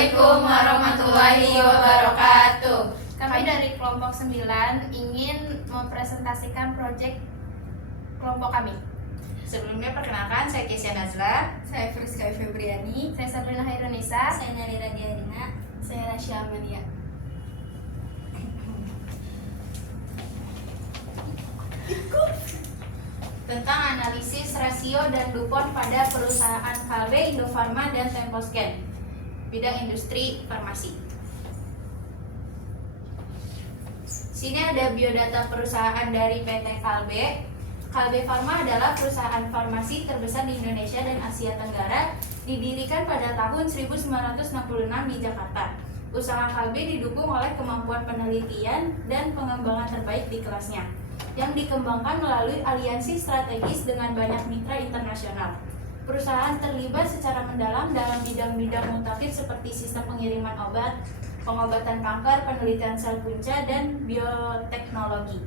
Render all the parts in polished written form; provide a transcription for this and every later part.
Assalamualaikum warahmatullahi wabarakatuh. Kami dari kelompok 9 ingin mempresentasikan proyek kelompok kami. Sebelumnya perkenalkan, saya Kesia Nazla. Saya Friska Febriani. Saya Sabrina Hairunisa. Saya Narira Diarina. Saya Rasya Amalia. Tentang analisis rasio dan DuPont pada perusahaan Kalbe, Indofarma, dan Temposcan, bidang industri farmasi. Sini ada biodata perusahaan dari PT Kalbe. Kalbe Farma adalah perusahaan farmasi terbesar di Indonesia dan Asia Tenggara, didirikan pada tahun 1966 di Jakarta. Usaha Kalbe didukung oleh kemampuan penelitian dan pengembangan terbaik di kelasnya, yang dikembangkan melalui aliansi strategis dengan banyak mitra internasional. Perusahaan terlibat secara mendalam dalam bidang-bidang mutakhir seperti sistem pengiriman obat, pengobatan kanker, penelitian sel punca, dan bioteknologi.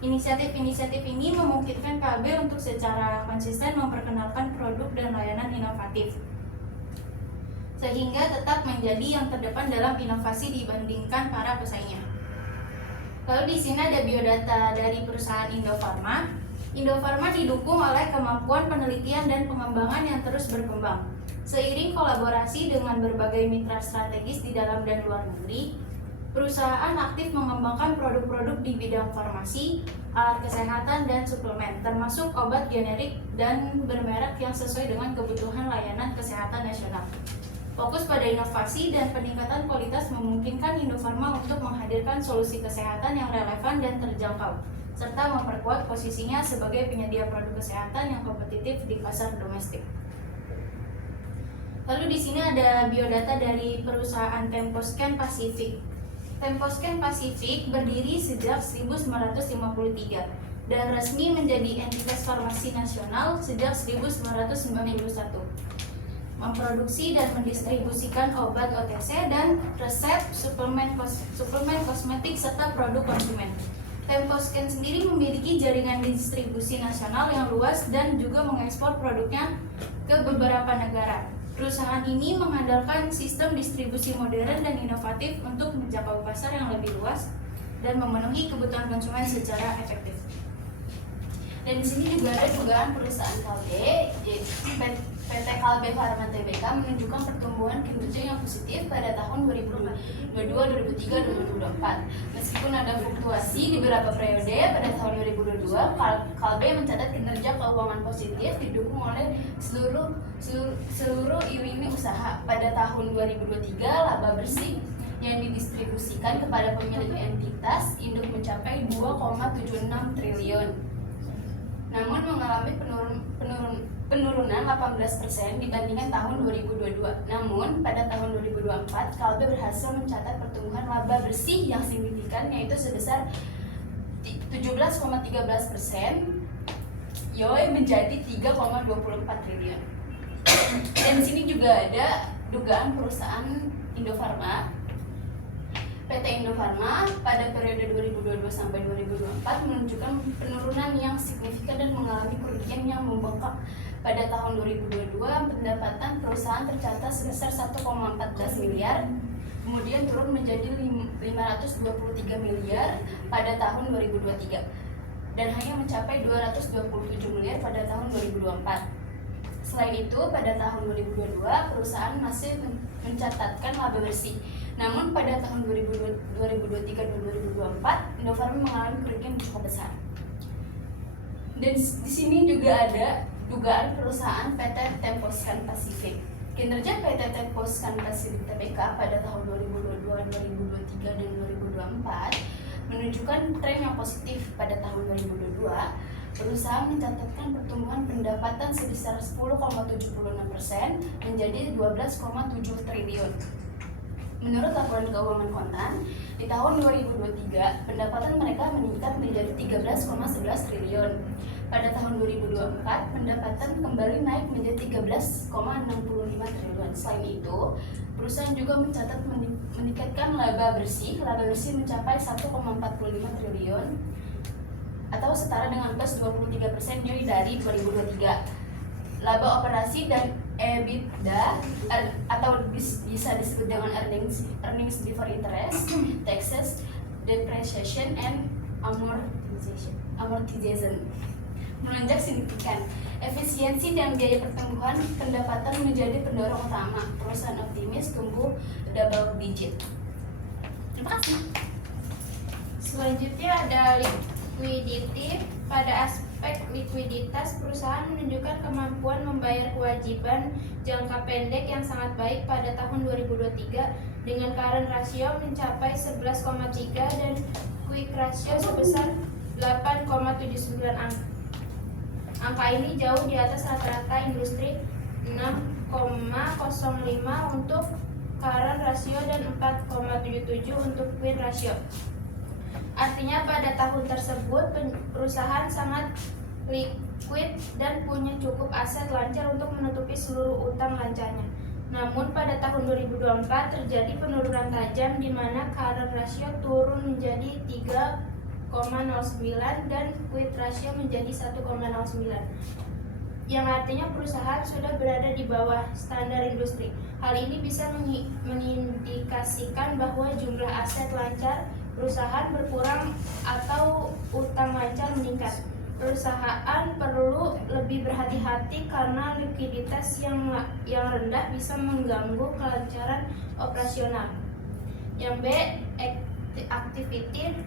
Inisiatif-inisiatif ini memungkinkan KB untuk secara konsisten memperkenalkan produk dan layanan inovatif, sehingga tetap menjadi yang terdepan dalam inovasi dibandingkan para pesaingnya. Lalu di sini ada biodata dari perusahaan Indofarma. Indofarma didukung oleh kemampuan penelitian dan pengembangan yang terus berkembang. Seiring kolaborasi dengan berbagai mitra strategis di dalam dan luar negeri, perusahaan aktif mengembangkan produk-produk di bidang farmasi, alat kesehatan, dan suplemen, termasuk obat generik dan bermerek yang sesuai dengan kebutuhan layanan kesehatan nasional. Fokus pada inovasi dan peningkatan kualitas memungkinkan Indofarma untuk menghadirkan solusi kesehatan yang relevan dan terjangkau, serta memperkuat posisinya sebagai penyedia produk kesehatan yang kompetitif di pasar domestik. Lalu di sini ada biodata dari perusahaan Temposcan Pacific. Temposcan Pacific berdiri sejak 1953 dan resmi menjadi entitas farmasi nasional sejak 1991. Memproduksi dan mendistribusikan obat OTC dan resep, suplemen kosmetik, serta produk konsumen. Temposcan sendiri memiliki jaringan distribusi nasional yang luas dan juga mengekspor produknya ke beberapa negara. Perusahaan ini mengandalkan sistem distribusi modern dan inovatif untuk menjangkau pasar yang lebih luas dan memenuhi kebutuhan konsumen secara efektif. Dan di sini juga ada dugaan perusahaan Kalbe, PT Kalbe Farma Tbk menunjukkan pertumbuhan kinerja yang positif pada tahun 2022, 2023, 2024. Meskipun ada fluktuasi di beberapa periode, pada tahun 2022 Kalbe mencatat kinerja keuangan positif didukung oleh seluruh lini usaha. Pada tahun 2023 laba bersih yang didistribusikan kepada pemilik entitas induk mencapai 2,76 triliun. Namun mengalami penurunan 18% dibandingkan tahun 2022. Namun pada tahun 2024 Kalbe berhasil mencatat pertumbuhan laba bersih yang signifikan, yaitu sebesar 17,13%, menjadi 3,24 triliun. Dan di sini juga ada dugaan perusahaan Indofarma. PT Indofarma pada periode 2022 sampai 2024 menunjukkan penurunan yang signifikan dan mengalami kerugian yang membengkak. Pada tahun 2022 pendapatan perusahaan tercatat sebesar 1,14 miliar, kemudian turun menjadi 523 miliar pada tahun 2023 dan hanya mencapai 227 miliar pada tahun 2024. Selain itu, pada tahun 2022 perusahaan masih mencatatkan laba bersih. Namun pada tahun 2023 dan 2024 Indofarma mengalami kerugian cukup besar. Dan di sini juga ada dugaan perusahaan PT Temposcan Pacific. Kinerja PT Temposcan Pacific Tbk pada tahun 2022, 2023 dan 2024 menunjukkan tren yang positif. Pada tahun 2022 perusahaan mencatatkan pertumbuhan pendapatan sebesar 10,76% menjadi 12,7 triliun. Menurut laporan keuangan kontan, di tahun 2023 pendapatan mereka meningkat menjadi 13,11 triliun. Pada tahun 2024 pendapatan kembali naik menjadi 13,65 triliun. Selain itu, perusahaan juga mencatat meningkatkan laba bersih. Laba bersih mencapai 1,45 triliun atau setara dengan plus 23% dari 2023. Laba operasi dan EBITDA atau bisa disebut dengan earnings before interest, taxes, depreciation, and amortization melonjak signifikan. Efisiensi dan biaya pertumbuhan pendapatan menjadi pendorong utama. Perusahaan optimis tumbuh double digit. Terima kasih. Selanjutnya ada liquidity. Pada aspek likuiditas, perusahaan menunjukkan kemampuan membayar kewajiban jangka pendek yang sangat baik pada tahun 2023 dengan current ratio mencapai 11,3 dan quick ratio sebesar 8,79. Angka ini jauh di atas rata-rata industri 6,05 untuk current ratio dan 4,77 untuk quick ratio. Artinya pada tahun tersebut perusahaan sangat liquid dan punya cukup aset lancar untuk menutupi seluruh utang lancarnya. Namun pada tahun 2024 terjadi penurunan tajam di mana current ratio turun menjadi 3,09 dan quick ratio menjadi 1,09. Yang artinya perusahaan sudah berada di bawah standar industri. Hal ini bisa mengindikasikan bahwa jumlah aset lancar perusahaan berkurang atau utang lancar meningkat. Perusahaan perlu lebih berhati-hati karena likuiditas yang rendah bisa mengganggu kelancaran operasional. Yang B, activity.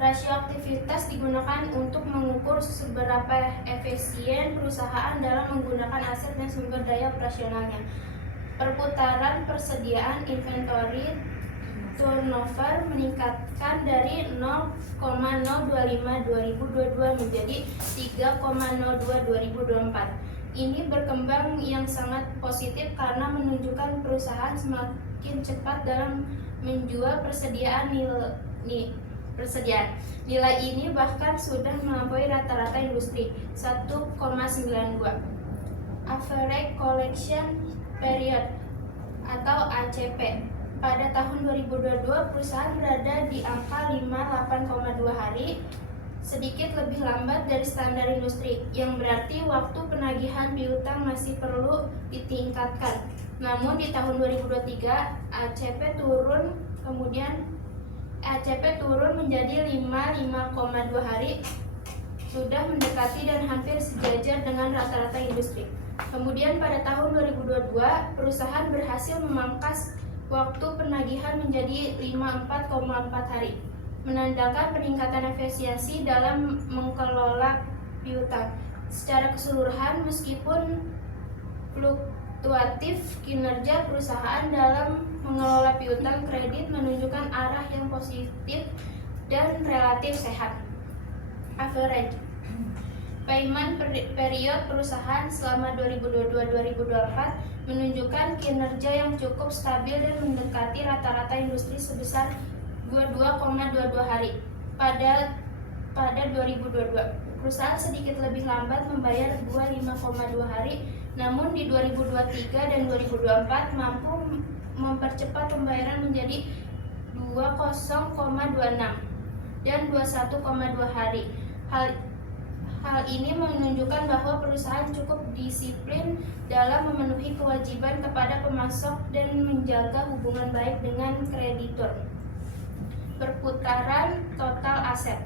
Rasio aktivitas digunakan untuk mengukur seberapa efisien perusahaan dalam menggunakan aset dan sumber daya operasionalnya. Perputaran persediaan inventory turnover meningkatkan dari 0,025 2022 menjadi 3,02 2024. Ini berkembang yang sangat positif karena menunjukkan perusahaan semakin cepat dalam menjual persediaan. Nilai ini bahkan sudah melampaui rata-rata industri 1,92. Average Collection Period atau ACP. Pada tahun 2022 perusahaan berada di angka 58,2 hari, sedikit lebih lambat dari standar industri, yang berarti waktu penagihan piutang masih perlu ditingkatkan. Namun di tahun 2023 ACP turun menjadi 55,2 hari, sudah mendekati dan hampir sejajar dengan rata-rata industri. Kemudian pada tahun 2022 perusahaan berhasil memangkas waktu penagihan menjadi 54,4 hari, menandakan peningkatan efisiensi dalam mengelola piutang. Secara keseluruhan, meskipun fluktuatif, kinerja perusahaan dalam mengelola piutang kredit menunjukkan arah yang positif dan relatif sehat. Average payment period perusahaan selama 2022-2024 menunjukkan kinerja yang cukup stabil dan mendekati rata-rata industri sebesar 22,22 hari. Pada 2022, perusahaan sedikit lebih lambat membayar 25,2 hari, namun di 2023 dan 2024 mampu mempercepat pembayaran menjadi 20,26 dan 21,2 hari. Hal ini menunjukkan bahwa perusahaan cukup disiplin dalam memenuhi kewajiban kepada pemasok dan menjaga hubungan baik dengan kreditur. Perputaran total aset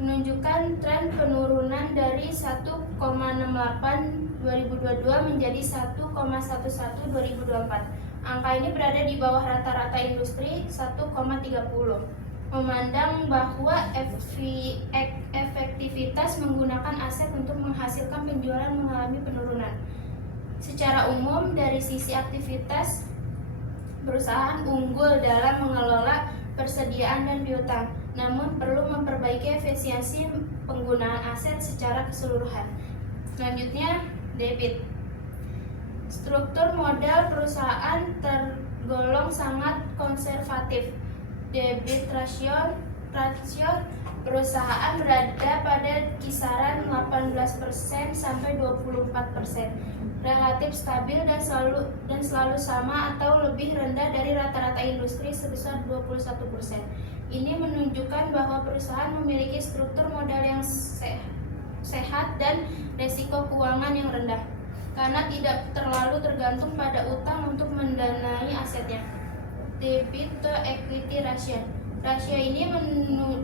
menunjukkan tren penurunan dari 1,68 2022 menjadi 1,11 2024. Angka ini berada di bawah rata-rata industri 1,30. Memandang bahwa efektivitas menggunakan aset untuk menghasilkan penjualan mengalami penurunan. Secara umum, dari sisi aktivitas, perusahaan unggul dalam mengelola persediaan dan piutang, namun perlu memperbaiki efisiensi penggunaan aset secara keseluruhan. Selanjutnya, debit. Struktur modal perusahaan tergolong sangat konservatif. Debit ratio perusahaan berada pada kisaran 18% sampai 24%, relatif stabil dan selalu sama atau lebih rendah dari rata-rata industri sebesar 21%. Ini menunjukkan bahwa perusahaan memiliki struktur modal yang sehat dan resiko keuangan yang rendah. karena tidak terlalu tergantung pada utang untuk mendanai asetnya. Debt to equity ratio. Rasio ini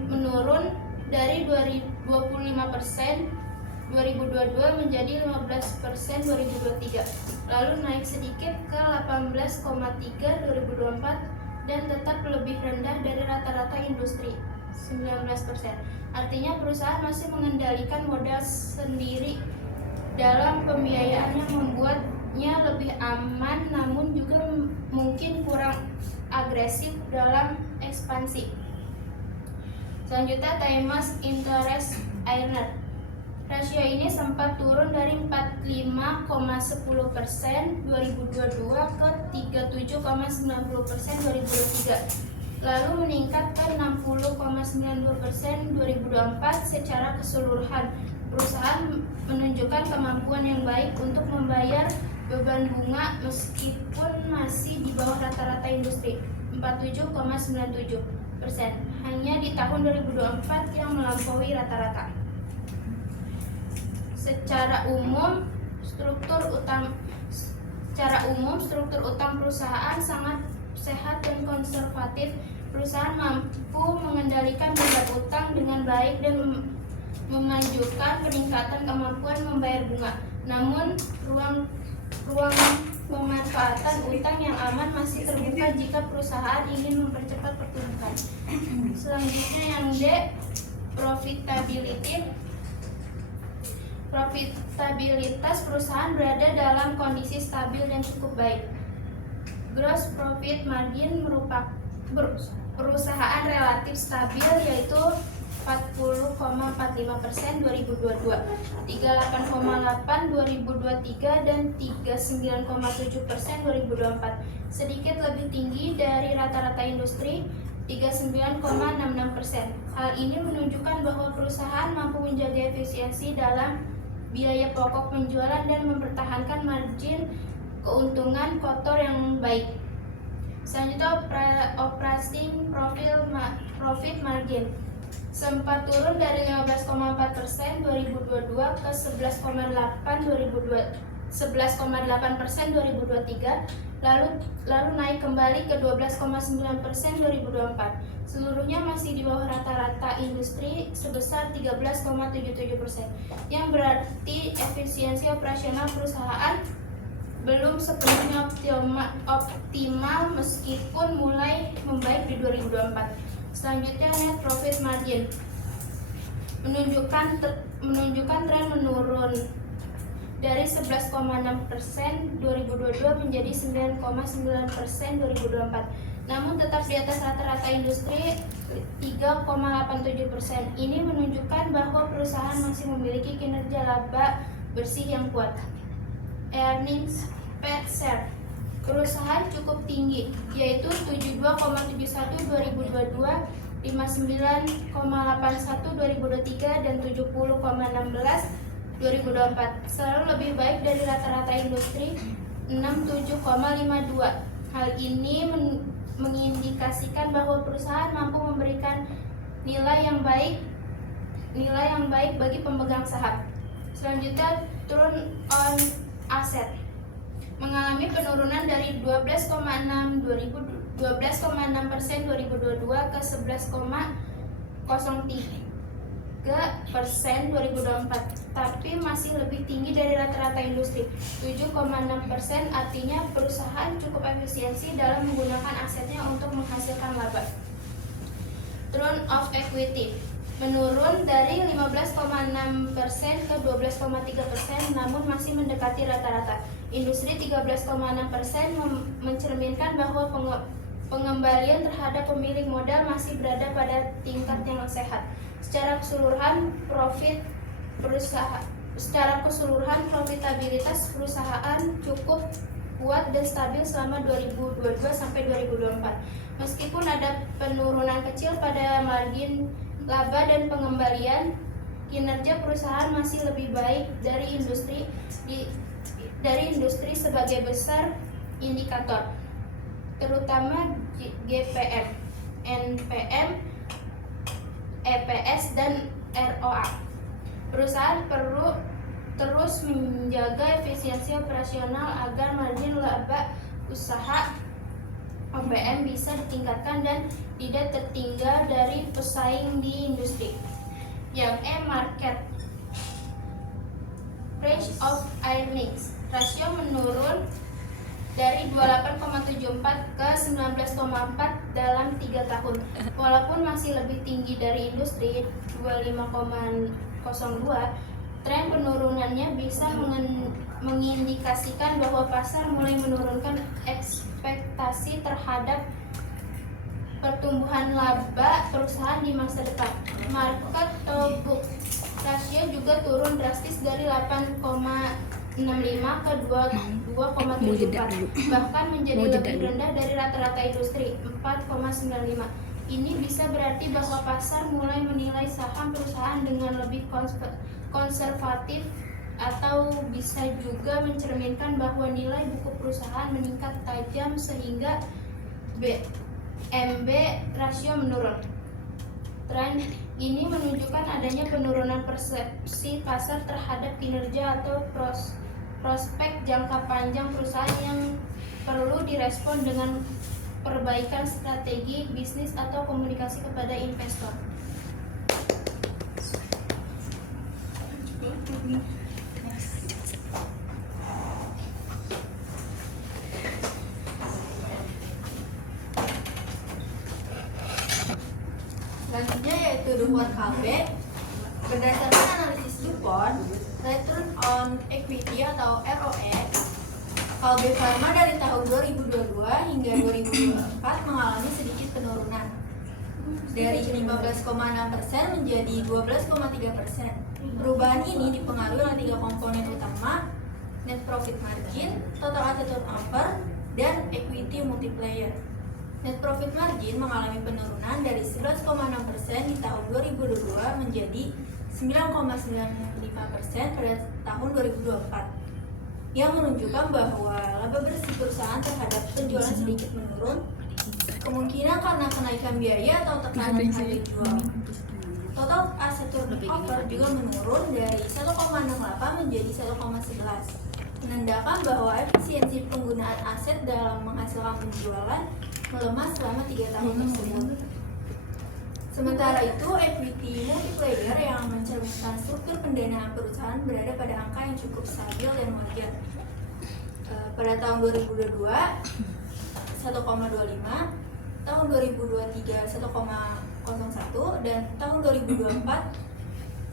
menurun dari 25% 2022 menjadi 15% 2023, lalu naik sedikit ke 18,3 2024 dan tetap lebih rendah dari rata-rata industri 19%. Artinya perusahaan masih mengendalikan modal sendiri dalam pembiayaan yang membuatnya lebih aman, namun juga mungkin kurang agresif dalam ekspansi. Selanjutnya, Times Interest Earner. Rasio ini sempat turun dari 45,10% 2022 ke 37,90% 2023, lalu meningkat ke 60,92% 2024. Secara keseluruhan, perusahaan menunjukkan kemampuan yang baik untuk membayar beban bunga meskipun masih di bawah rata-rata industri 47,97%, hanya di tahun 2024 yang melampaui rata-rata. Secara umum, struktur utang perusahaan sangat sehat dan konservatif. Perusahaan mampu mengendalikan beban utang dengan baik dan memajukan peningkatan kemampuan membayar bunga. Namun, ruang pemanfaatan utang yang aman masih terbuka jika perusahaan ingin mempercepat pertumbuhan. Selanjutnya yang D, profitability. Profitabilitas perusahaan berada dalam kondisi stabil dan cukup baik. Gross profit margin merupakan perusahaan relatif stabil, yaitu 40,45% 2022, 38,8% 2023 dan 39,7% 2024, sedikit lebih tinggi dari rata-rata industri 39,66%. Hal ini menunjukkan bahwa perusahaan mampu menjaga efisiensi dalam biaya pokok penjualan dan mempertahankan margin keuntungan kotor yang baik. Selanjutnya, operating profit margin sempat turun dari 15,4% 2022 ke 11,8% 2023, lalu naik kembali ke 12,9% 2024. Seluruhnya masih di bawah rata-rata industri sebesar 13,77%, yang berarti efisiensi operasional perusahaan belum sepenuhnya optimal meskipun mulai membaik di 2024. Selanjutnya, net profit margin menunjukkan tren menurun dari 11,6% 2022 menjadi 9,9% 2024, namun tetap di atas rata-rata industri 3,87%. Ini menunjukkan bahwa perusahaan masih memiliki kinerja laba bersih yang kuat. Earnings per share perusahaan cukup tinggi, yaitu 72,71 2022, 59,81 2023 dan 70,16 2024, selalu lebih baik dari rata-rata industri 67,52. Hal ini mengindikasikan bahwa perusahaan mampu memberikan nilai yang baik bagi pemegang saham. Selanjutnya, turn on asset mengalami penurunan dari 12,6% 2022 ke 11,03% 2024, tapi masih lebih tinggi dari rata-rata industri 7,6%. Artinya perusahaan cukup efisiensi dalam menggunakan asetnya untuk menghasilkan laba. Return of equity menurun dari 15,6% ke 12,3%, namun masih mendekati rata-rata industri 13,6%, mencerminkan bahwa pengembalian terhadap pemilik modal masih berada pada tingkat yang sehat. Secara keseluruhan profitabilitas perusahaan cukup kuat dan stabil selama 2022 sampai 2024. Meskipun ada penurunan kecil pada margin laba dan pengembalian, kinerja perusahaan masih lebih baik dari industri sebagai besar indikator, terutama GPM, NPM, EPS, dan ROA. Perusahaan perlu terus menjaga efisiensi operasional agar margin laba usaha OPM bisa ditingkatkan dan tidak tertinggal dari pesaing di industri. Yang market price of earnings rasio menurun dari 28,74 ke 19,4 dalam 3 tahun. Walaupun masih lebih tinggi dari industri 25,02, tren penurunannya bisa mengindikasikan bahwa pasar mulai menurunkan ekspektasi terhadap pertumbuhan laba perusahaan di masa depan. Market to book rasio juga turun drastis dari 8,65 ke 22,74, bahkan menjadi lebih rendah dari rata-rata industri 4,95. Ini bisa berarti bahwa pasar mulai menilai saham perusahaan dengan lebih konservatif, atau bisa juga mencerminkan bahwa nilai buku perusahaan meningkat tajam sehingga BMB rasio menurun. Tren ini menunjukkan adanya penurunan persepsi pasar terhadap kinerja atau prospek jangka panjang perusahaan yang perlu direspon dengan perbaikan strategi bisnis atau komunikasi kepada investor. Selanjutnya yaitu DuPont Calbe. Berdasarkan analisis DuPont, Return on Equity atau ROE, Calbe Pharma dari tahun 2022 hingga 2024 mengalami sedikit penurunan dari 15,6% menjadi 12,3%. Perubahan ini dipengaruhi oleh 3 komponen utama: net profit margin, total asset turnover, dan equity multiplier. Net profit margin mengalami penurunan dari 11,6% di tahun 2022 menjadi 9,95% pada tahun 2024, yang menunjukkan bahwa laba bersih perusahaan terhadap penjualan sedikit menurun, kemungkinan karena kenaikan biaya atau tekanan harga jual. Total aset turnover juga menurun dari 1,68 menjadi 1,11, menandakan bahwa efisiensi penggunaan aset dalam menghasilkan penjualan melemah selama 3 tahun tersebut. Sementara itu, equity multiplier yang mencerminkan struktur pendanaan perusahaan berada pada angka yang cukup stabil dan wajar. Pada tahun 2022 1,25, tahun 2023 1,01, dan tahun 2024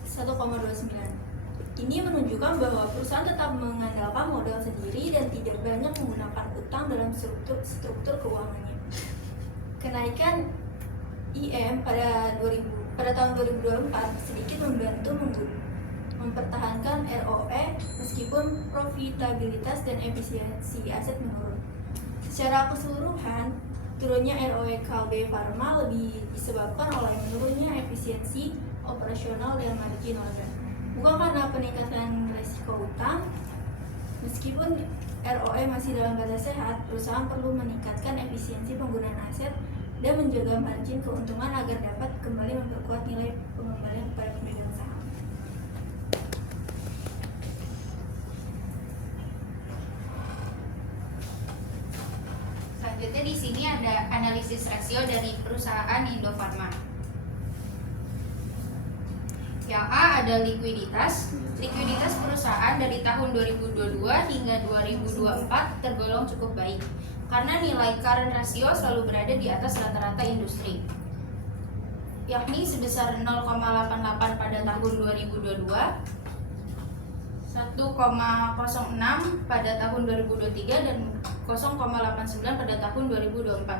1,29. Ini menunjukkan bahwa perusahaan tetap mengandalkan modal sendiri dan tidak banyak menggunakan utang dalam struktur keuangannya. Kenaikan IM pada tahun 2024 sedikit membantu mempertahankan ROE meskipun profitabilitas dan efisiensi aset menurun. Secara keseluruhan, turunnya ROE Calbe Pharma lebih disebabkan oleh menurunnya efisiensi operasional dan margin laba, bukan karena peningkatan risiko utang. Meskipun ROE masih dalam batas sehat, perusahaan perlu meningkatkan efisiensi penggunaan aset dan menjaga margin keuntungan agar dapat kembali memperkuat nilai pengembalian kepada pemegang saham. Selanjutnya di sini ada analisis rasio dari perusahaan Indofarma. Yang A ada likuiditas. Likuiditas perusahaan dari tahun 2022 hingga 2024 tergolong cukup baik karena nilai current ratio selalu berada di atas rata-rata industri, yakni sebesar 0,88 pada tahun 2022, 1,06 pada tahun 2023, dan 0,89 pada tahun 2024.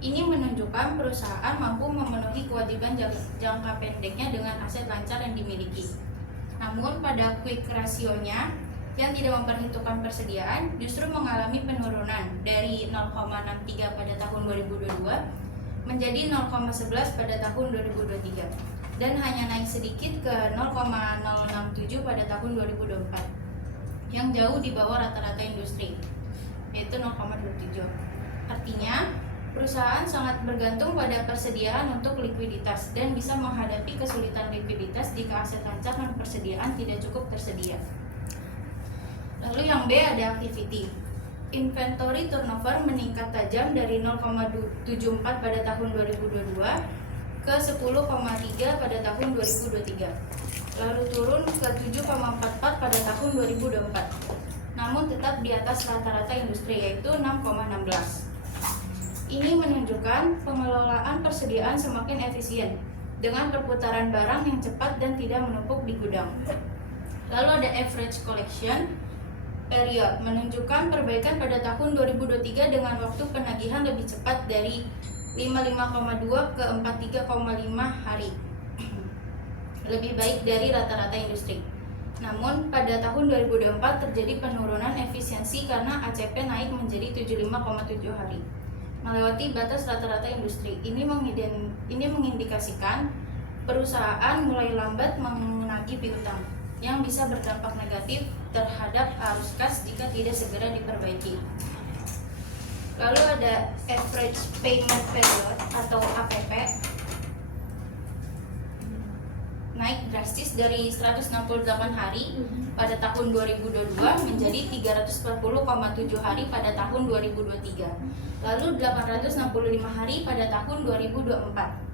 Ini menunjukkan perusahaan mampu memenuhi kewajiban jangka pendeknya dengan aset lancar yang dimiliki. Namun pada quick rasionya yang tidak memperhitungkan persediaan justru mengalami penurunan dari 0,63 pada tahun 2022 menjadi 0,11 pada tahun 2023 dan hanya naik sedikit ke 0,067 pada tahun 2024 yang jauh di bawah rata-rata industri, yaitu 0,27. Artinya perusahaan sangat bergantung pada persediaan untuk likuiditas dan bisa menghadapi kesulitan likuiditas jika aset lancar dan persediaan tidak cukup tersedia. Lalu yang B ada activity. Inventory turnover meningkat tajam dari 0,74 pada tahun 2022 ke 10,3 pada tahun 2023. Lalu turun ke 7,44 pada tahun 2024. Namun tetap di atas rata-rata industri yaitu 6,16. Ini menunjukkan pengelolaan persediaan semakin efisien dengan perputaran barang yang cepat dan tidak menumpuk di gudang. Lalu ada average collection period menunjukkan perbaikan pada tahun 2023 dengan waktu penagihan lebih cepat dari 55,2 ke 43,5 hari. Lebih baik dari rata-rata industri. Namun pada tahun 2024 terjadi penurunan efisiensi karena ACP naik menjadi 75,7 hari, melewati batas rata-rata industri. Ini mengindikasikan perusahaan mulai lambat menagih piutang yang bisa berdampak negatif terhadap arus kas jika tidak segera diperbaiki. Lalu ada average payment period atau APP naik drastis dari 168 hari pada tahun 2022 menjadi 340,7 hari pada tahun 2023, lalu 865 hari pada tahun 2024.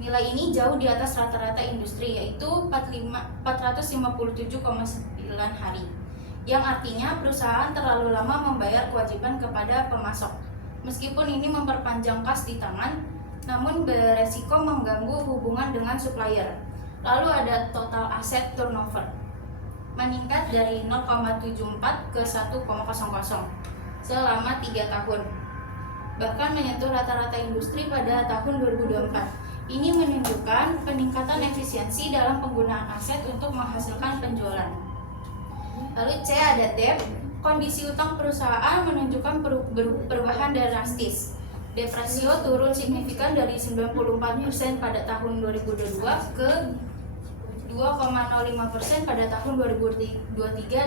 Nilai ini jauh di atas rata-rata industri yaitu 457,9 hari, yang artinya perusahaan terlalu lama membayar kewajiban kepada pemasok. Meskipun ini memperpanjang kas di tangan, namun beresiko mengganggu hubungan dengan supplier. Lalu ada total asset turnover meningkat dari 0,74 ke 1,00 selama 3 tahun, bahkan menyentuh rata-rata industri pada tahun 2024. Ini menunjukkan peningkatan efisiensi dalam penggunaan aset untuk menghasilkan penjualan. Lalu C ada debt. Kondisi utang perusahaan menunjukkan perubahan drastis. Debt ratio turun signifikan dari 94% pada tahun 2022 ke 2,05% pada tahun 2023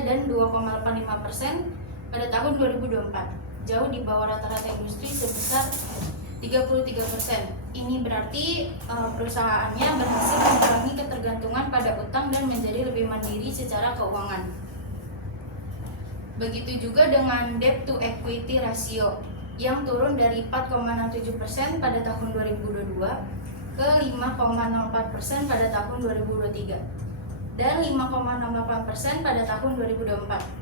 dan 2,85% pada tahun 2024. Jauh di bawah rata-rata industri sebesar 33%. Ini berarti perusahaannya berhasil mengurangi ketergantungan pada utang dan menjadi lebih mandiri secara keuangan. Begitu juga dengan debt to equity ratio yang turun dari 4,67% pada tahun 2022 ke 5,04% pada tahun 2023 dan 5,68% pada tahun 2024.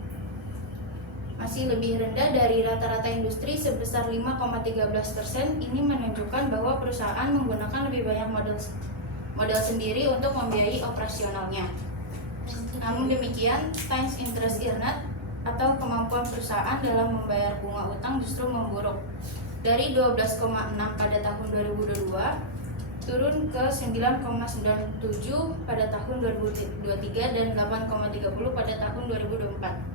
Masih lebih rendah dari rata-rata industri sebesar 5,13%. Ini menunjukkan bahwa perusahaan menggunakan lebih banyak modal sendiri untuk membiayai operasionalnya. Namun demikian, times interest earned atau kemampuan perusahaan dalam membayar bunga utang justru memburuk dari 12,6 pada tahun 2022 turun ke 9,97 pada tahun 2023 dan 8,30 pada tahun 2024.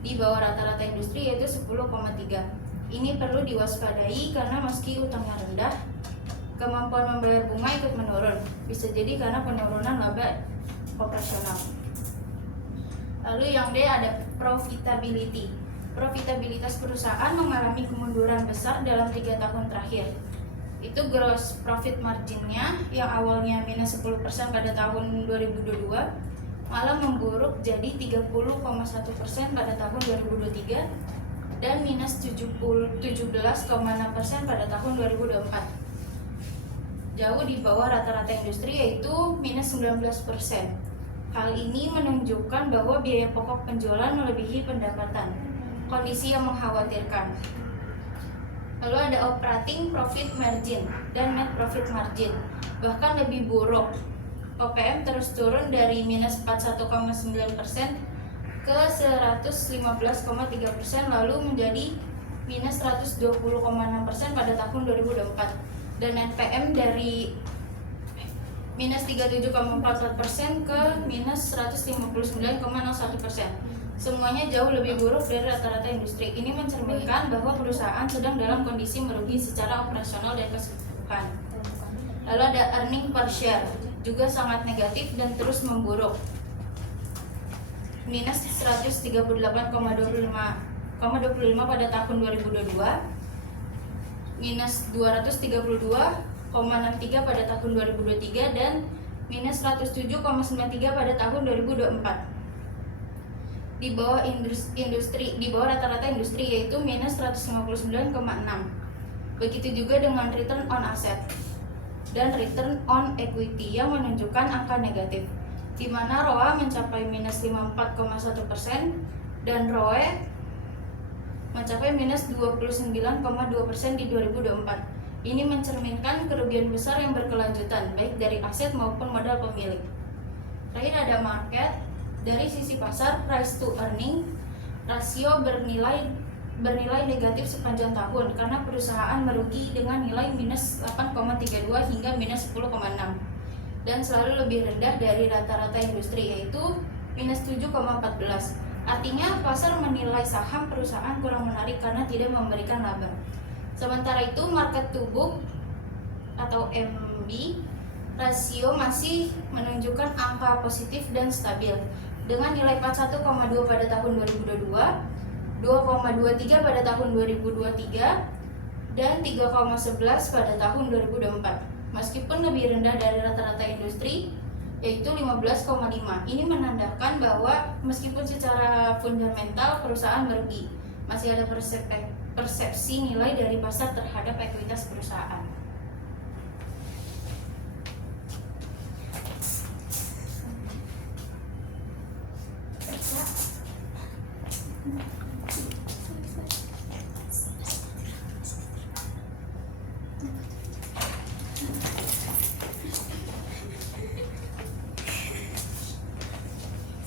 Di bawah rata-rata industri yaitu 10,3. Ini perlu diwaspadai karena meski utangnya rendah, kemampuan membayar bunga ikut menurun. Bisa jadi karena penurunan laba operasional. Lalu yang D ada profitability. Profitabilitas perusahaan mengalami kemunduran besar dalam 3 tahun terakhir. Itu gross profit marginnya yang awalnya minus 10% pada tahun 2022 malah memburuk jadi 30,1% pada tahun 2023 dan minus 17,6% pada tahun 2024. Jauh di bawah rata-rata industri yaitu minus 19%. Hal ini menunjukkan bahwa biaya pokok penjualan melebihi pendapatan, kondisi yang mengkhawatirkan. Lalu ada operating profit margin dan net profit margin, bahkan lebih buruk. OPM terus turun dari minus 41,9% ke 115,3% lalu menjadi minus 120,6% pada tahun 2024 dan NPM dari minus 37,44% ke minus 159,01%. Semuanya jauh lebih buruk dari rata-rata industri. Ini mencerminkan bahwa perusahaan sedang dalam kondisi merugi secara operasional dan keseluruhan. Lalu ada earning per share, juga sangat negatif dan terus memburuk. Minus 138,25 pada tahun 2022, minus 232,63 pada tahun 2023 dan minus 107,93 pada tahun 2024. di bawah di bawah rata-rata industri, yaitu minus 159,6. Begitu juga dengan return on asset dan return on equity yang menunjukkan angka negatif, di mana ROA mencapai minus 54,1% dan ROE mencapai minus 29,2% di 2024. Ini mencerminkan kerugian besar yang berkelanjutan, baik dari aset maupun modal pemilik. Terakhir ada market. Dari sisi pasar, price to earning rasio bernilai negatif sepanjang tahun karena perusahaan merugi dengan nilai minus 8,32 hingga minus 10,6 dan selalu lebih rendah dari rata-rata industri, yaitu minus 7,14. Artinya pasar menilai saham perusahaan kurang menarik karena tidak memberikan laba. Sementara itu market to book atau MB rasio masih menunjukkan angka positif dan stabil dengan nilai 41,2 pada tahun 2022, 2,23 pada tahun 2023, dan 3,11 pada tahun 2024. Meskipun lebih rendah dari rata-rata industri, yaitu 15,5. Ini menandakan bahwa meskipun secara fundamental perusahaan merugi, masih ada persepsi nilai dari pasar terhadap ekuitas perusahaan.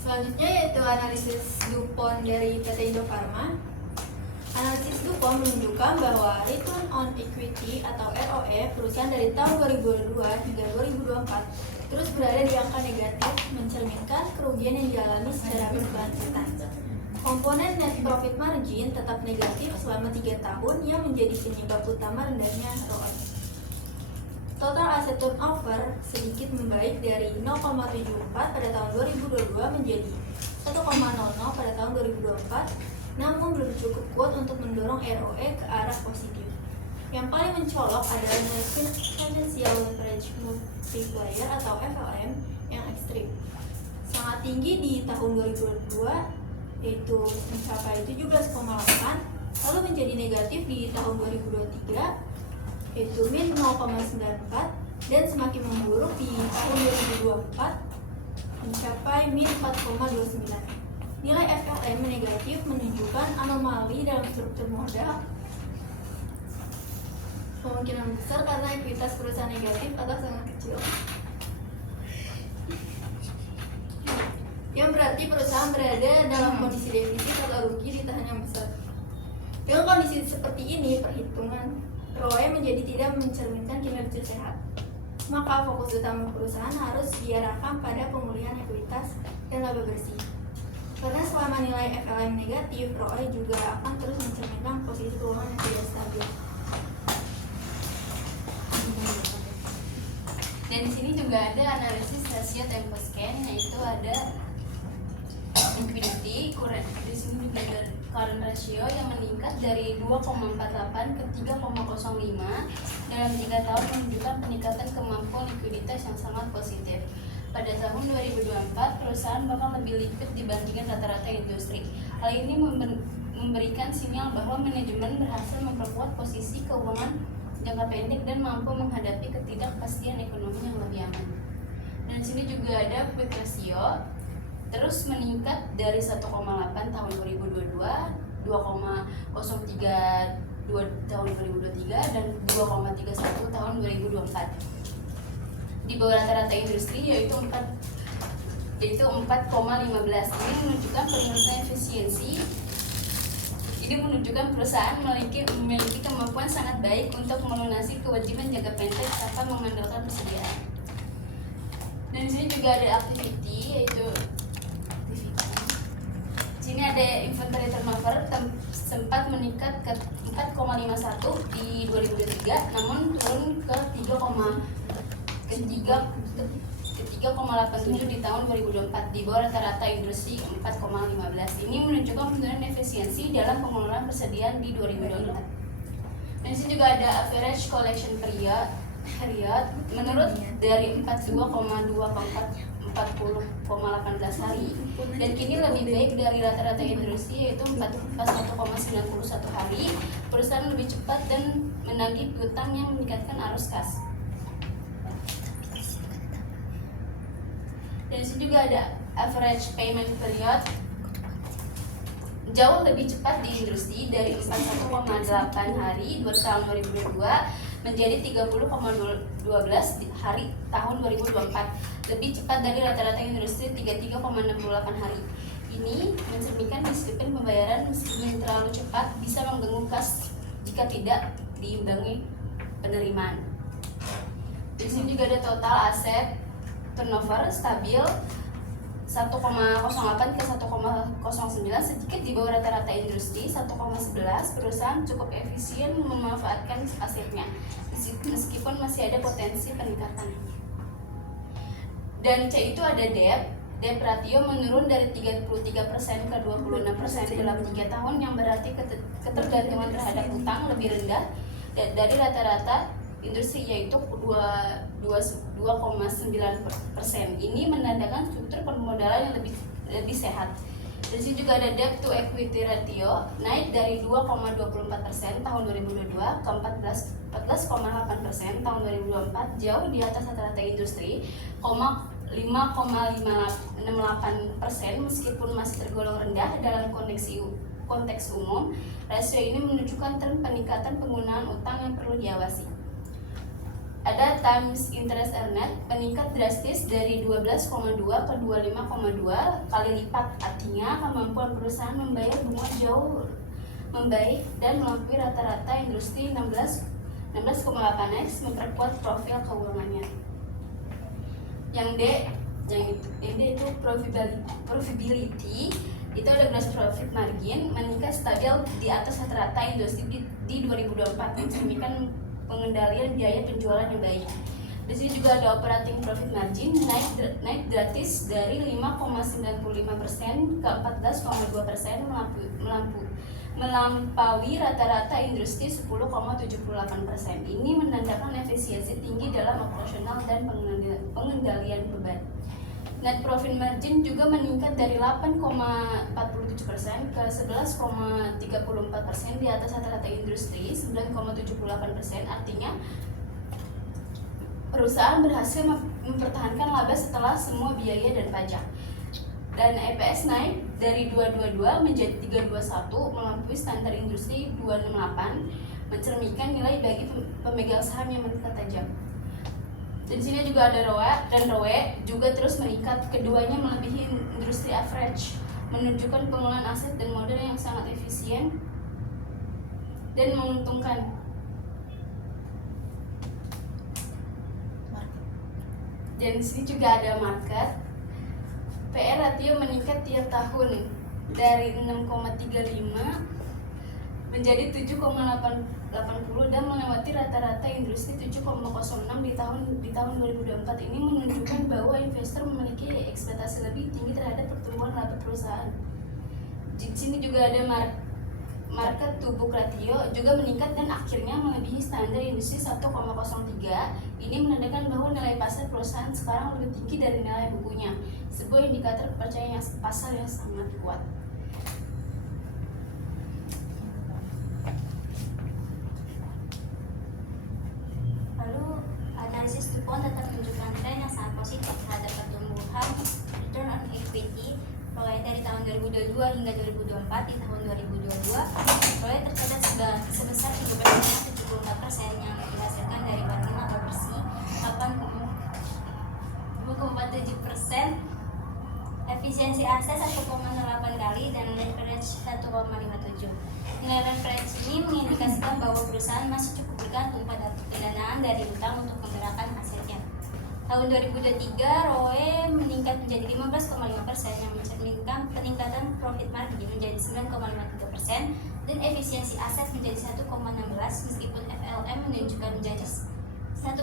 Selanjutnya yaitu analisis DuPont dari PT Indofarma. Analisis DuPont menunjukkan bahwa return on equity atau ROE perusahaan dari tahun 2002 hingga 2024 terus berada di angka negatif, mencerminkan kerugian yang dialami secara berkelanjutan. Komponen net profit margin tetap negatif selama 3 tahun yang menjadi penyebab utama rendahnya ROE. Total asset turnover sedikit membaik dari 0,74 pada tahun 2022 menjadi 1,00 pada tahun 2024, namun belum cukup kuat untuk mendorong ROE ke arah positif. Yang paling mencolok adalah financial leverage multiplier atau FLM yang ekstrim, sangat tinggi di tahun 2022 yaitu mencapai 17,8, lalu menjadi negatif di tahun 2023 yaitu min 0,94 dan semakin memburuk di tahun 2024 mencapai min 4,29. Nilai FLM negatif menunjukkan anomali dalam struktur modal, kemungkinan besar karena ekuitas perusahaan negatif atau sangat kecil, yang berarti perusahaan berada dalam kondisi defisit atau rugi di tahun yang besar. Dengan kondisi seperti ini, perhitungan ROE menjadi tidak mencerminkan kinerja sehat. Maka fokus utama perusahaan harus diarahkan pada pemulihan ekuitas dan laba bersih. Karena selama nilai FLM negatif, ROE juga akan terus mencerminkan posisi keuangan yang tidak stabil. Dan di sini juga ada analisis rasio tempo scan, yaitu ada liquidity, di sini juga ada current ratio yang meningkat dari 2,48 ke 3,05 dalam 3 tahun, menunjukkan peningkatan kemampuan likuiditas yang sangat positif. Pada tahun 2024, perusahaan bakal lebih liquid dibandingkan rata-rata industri. Hal ini memberikan sinyal bahwa manajemen berhasil memperkuat posisi keuangan jangka pendek dan mampu menghadapi ketidakpastian ekonomi yang lebih aman. Dan di sini juga ada quick ratio terus meningkat dari 1,8 tahun 2022, 2,03 tahun 2023 dan 2,31 tahun 2024. Di bawah rata-rata industri yaitu 4,15. Ini menunjukkan peningkatan efisiensi. Ini menunjukkan perusahaan memiliki kemampuan sangat baik untuk melunasi kewajiban jangka pendek tanpa mengandalkan persediaan. Dan di sini juga ada activity, yaitu di sini ada inventory turnover sempat meningkat ke 4,51 di 2023, namun turun ke 3,87 di tahun 2024, di bawah rata-rata industri 4,15. Ini menunjukkan penurunan efisiensi dalam pengelolaan persediaan di 2024. Dan di sini juga ada average collection period period menurut dari 42,2 ke 40,18 hari, dan kini lebih baik dari rata-rata industri yaitu 41,91 hari. Perusahaan lebih cepat dan menagih utang yang meningkatkan arus kas. Dan sini juga ada average payment period jauh lebih cepat di industri dari 41,8 hari tahun 2022 menjadi 30,12 hari tahun 2024, lebih cepat dari rata-rata industri 33,68 hari. Ini mencerminkan disiplin pembayaran meskipun terlalu cepat bisa mengganggu kas jika tidak diimbangi penerimaan. Di sini juga ada total aset turnover stabil 1,08 ke 1,09, sedikit di bawah rata-rata industri 1,11. Perusahaan cukup efisien memanfaatkan asetnya meskipun masih ada potensi peningkatan. Dan C itu ada debt ratio menurun dari 33% ke 26% dalam 3 tahun, yang berarti ketergantungan terhadap utang lebih rendah dari rata-rata industri yaitu 2,9%. Ini menandakan struktur permodalan yang lebih sehat. Di sini juga ada debt to equity ratio naik dari 2,24% tahun 2022 ke 14,8% tahun 2024, jauh di atas rata-rata industri 5,68%, meskipun masih tergolong rendah dalam konteks umum. Rasio ini menunjukkan tren peningkatan penggunaan utang yang perlu diawasi. Ada times interest earned meningkat drastis dari 12,2 ke 25,2 kali lipat, artinya kemampuan perusahaan membayar bunga jauh membaik dan melampaui rata-rata industri 16,8x, memperkuat profil keuangannya. Yang D itu profitability, itu ada gross profit margin meningkat stabil di atas rata-rata industri di 2024, mencerminkan pengendalian biaya penjualan yang baik. Di sini juga ada operating profit margin naik gratis dari 5,95% ke 14,2%, melampaui rata-rata industri 10,78%. Ini menandakan efisiensi tinggi dalam operasional dan pengendalian beban. Net profit margin juga meningkat dari 8,47% ke 11,34%, di atas rata-rata industri 9,78%. Artinya perusahaan berhasil mempertahankan laba setelah semua biaya dan pajak. Dan EPS naik dari 222 menjadi 321, melampaui standar industri 268, mencerminkan nilai bagi pemegang saham yang meningkat tajam. Dan di sini juga ada ROA, dan ROE juga terus meningkat. Keduanya melebihi industri average, menunjukkan pengelolaan aset dan modal yang sangat efisien dan menguntungkan. Dan di sini juga ada market. PR ratio meningkat tiap tahun dari 6,35 menjadi 7,80 dan melewati rata-rata industri 7,06 di tahun 2024. Ini menunjukkan bahwa investor memiliki ekspektasi lebih tinggi terhadap pertumbuhan laba perusahaan. Di sini juga ada market to book ratio juga meningkat dan akhirnya melebihi standar industri 1,03. Ini menandakan bahwa nilai pasar perusahaan sekarang lebih tinggi dari nilai bukunya, sebuah indikator kepercayaan pasar yang sangat kuat. Analisis DuPont tetap menunjukkan tren yang sangat positif terhadap pertumbuhan return on equity mulai dari tahun 2022 hingga 2024. Di tahun 2022, proyek tercatat sebesar 13,74% yang dihasilkan dari barang laba bersih 8,47%, efisiensi aset 1,08 kali, dan leverage 1,57. Nilai leverage ini mengindikasikan bahwa perusahaan masih cukup bergantung pada pendanaan dari utang untuk menggerakkan asetnya. Tahun 2023, ROE meningkat menjadi 15,5% yang mencerminkan peningkatan profit margin menjadi 9,53% dan efisiensi aset menjadi 1,16, meskipun FLM menunjukkan menjadi 1,47.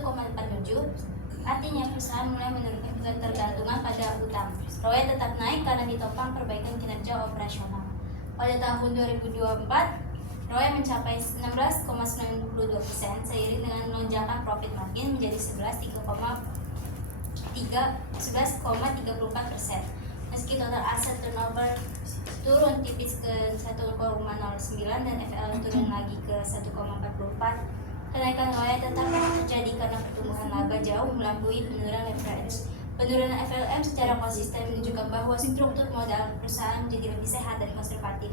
Artinya perusahaan mulai menurunkan ketergantungan pada utang. ROE tetap naik karena ditopang perbaikan kinerja operasional. Pada tahun 2024, ROE mencapai 16,92% seiring dengan lonjakan melonjakkan profit margin menjadi 11,34%. Meski total aset turnover turun tipis ke 1,09 dan FL turun lagi ke 1,44, kenaikan OI tetap terjadi karena pertumbuhan laba jauh melampaui penurunan leverage. Penurunan FLM secara konsisten menunjukkan bahwa struktur modal perusahaan menjadi lebih sehat dan konservatif.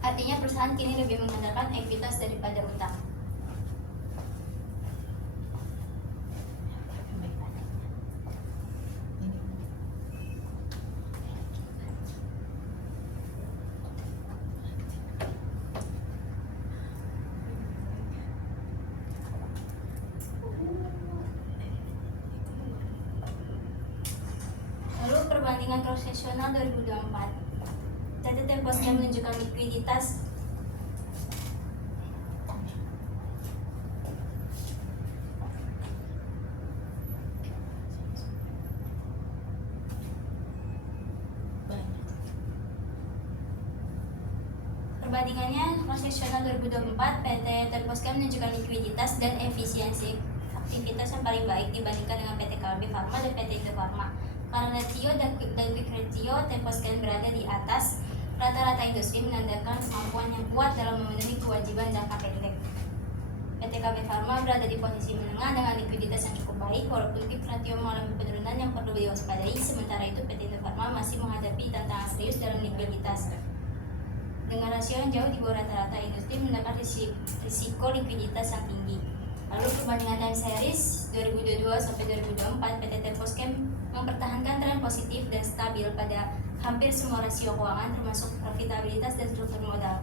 Artinya perusahaan kini lebih mengandalkan ekuitas daripada utang. Lalu perbandingan transaksional 2024. Data Temposcan menunjukkan likuiditas Perbandingannya transaksional 2024, PT Temposcan menunjukkan likuiditas dan efisiensi aktivitas yang paling baik dibandingkan dengan PT Kalbe Farma dan PT Indofarma. Karena ratio dan quick ratio Temposcan berada di atas rata-rata industri, menandakan kemampuan yang kuat dalam memenuhi kewajiban jangka pendek. PT KB Farma berada di posisi menengah dengan likuiditas yang cukup baik, walaupun quick ratio mengalami penurunan yang perlu diwaspadai. Sementara itu PT Indofarma masih menghadapi tantangan serius dalam likuiditas. Dengan rasio yang jauh di bawah rata-rata industri, mendapat risiko likuiditas yang tinggi. Lalu perbandingan time series 2022 sampai 2024, PT Temposcan mempertahankan tren positif dan stabil pada hampir semua rasio keuangan termasuk profitabilitas dan struktur modal.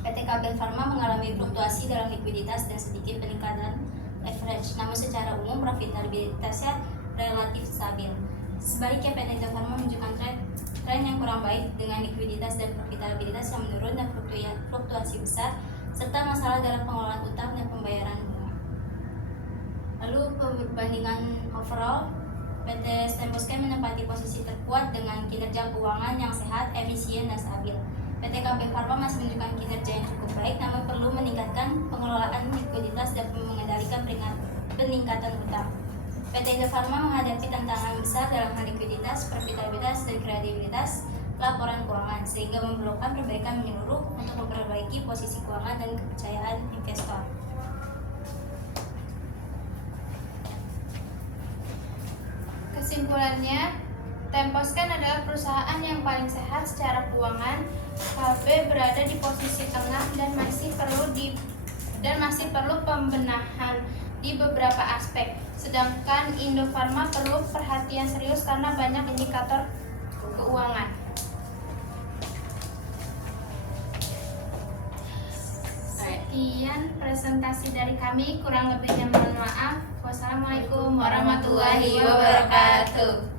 PT Kabel Farma mengalami fluktuasi dalam likuiditas dan sedikit peningkatan leverage, namun secara umum profitabilitasnya relatif stabil. Sebaliknya PT Indofarma menunjukkan tren yang kurang baik dengan likuiditas dan profitabilitas yang menurun dan fluktuasi besar, serta masalah dalam pengelolaan utang dan pembayaran bunga. Lalu perbandingan overall, PT Temposcan menempati posisi terkuat dengan kinerja keuangan yang sehat, efisien, dan stabil. PT KB Farma masih menunjukkan kinerja yang cukup baik, namun perlu meningkatkan pengelolaan likuiditas dan mengendalikan peningkatan utang. PT Indofarma menghadapi tantangan besar dalam hal likuiditas, profitabilitas, dan kredibilitas laporan keuangan, sehingga memerlukan perbaikan menyeluruh untuk memperbaiki posisi keuangan dan kepercayaan investor. Kesimpulannya, Temposcan adalah perusahaan yang paling sehat secara keuangan. KB berada di posisi tengah dan masih perlu pembenahan di beberapa aspek. Sedangkan Indofarma perlu perhatian serius karena banyak indikator keuangan. Sekian presentasi dari kami, kurang lebihnya mohon maaf. Wassalamualaikum warahmatullahi wabarakatuh.